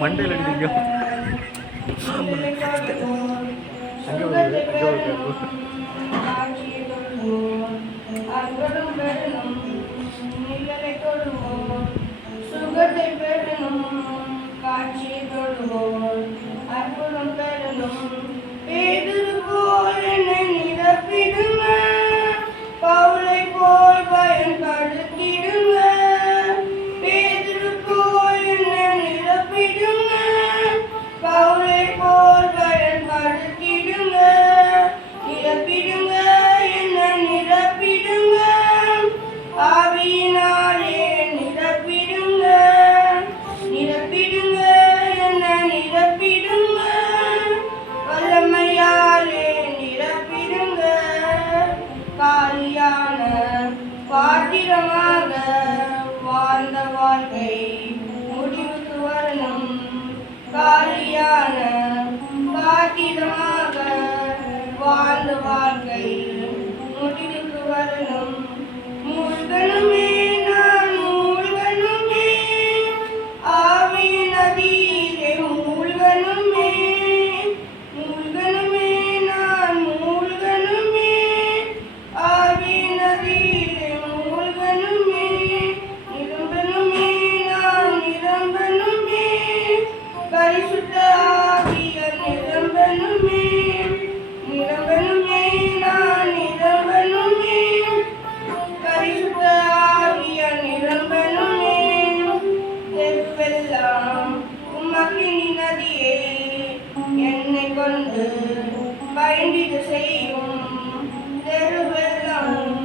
மண்டையில் அடிக்கிறீங்க சுகத்தை பெறணும் காட்சியை தொடுவோம் அற்புதம் பெறணும் பேதுரு போல் என்னை நிரப்பிடுங்க பவுலை போல் பயன்படுத்திடுங்க பேதுரு போல் என்னை நிரப்பிடுங்க பவுலை போல் பயன்படுத்திடுங்க நிரப்பிடுங்க என்னை நிரப்பிடுங்க ஆவியினாலே நிரப்பிடுங்க நிரப்பிடுங்க என்னை நிரப்பிடுங்க வல்லமையாலே நிரப்பிடுங்க காலியான பாத்திரமாக வாழ்ந்த வாழ்க்கை முடிவுக்கு வரணும் காலியான பாத்திரமாக வாழ்ந்த வாழ்க்கை முடிவுக்கு வரணும் மூழ்கணுமே நான் மூழ்கணுமே ஆவியின் நதியிலே மூழ்கணுமே மூழ்கணுமே நான் மூழ்கணுமே ஆவியின் நதியிலே மூழ்கணுமே நிரம்பணுமே நான் நிரம்பணுமே பரிசுத்த ஆவியால் நிரம்பணுமே நிரம்பணுமே நான் நிரம்பணுமே பரிசுத்த ஆவியால் நிரம்பணுமே தெருவெல்லாம் உமக்கினி நதியே என்னை கொண்டு பயந்திட செய்யும் தெருவெல்லாம்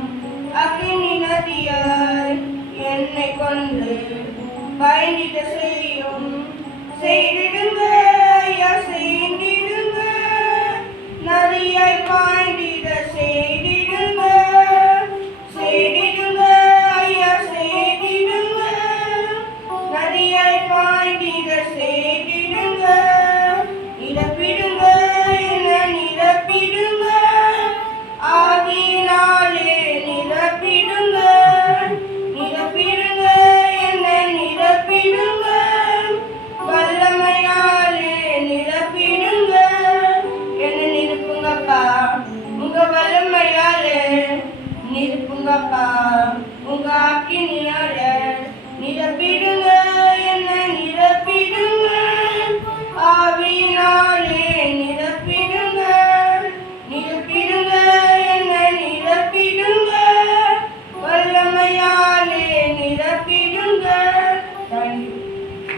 அக்கினி நதியாய் என்னை கொண்டு பயந்திட செய்யும் செய்திடுங்க ஐயா செய்திடுங்க நதியாய் பாய்ந்திட செய்திடுங்க செய்திடுங்க ஐயா செய்திடுங்க நதியாய் பாய்ந்திட செய்திடுங்க நிரப்பிடுங்க என்ன நிரப்பிடுங்க ஆவியினாலே நிரப்பிடுங்க நிரப்பிடுங்க என்ன நிரப்பிடுங்க வல்லமையாலே நிரப்பிடுங்க என்ன நிரப்புங்கப்பா உங்க வல்லமையாலே நிரப்புங்கப்பா உங்க அக்கினியாலே நிரப்பிடுங்க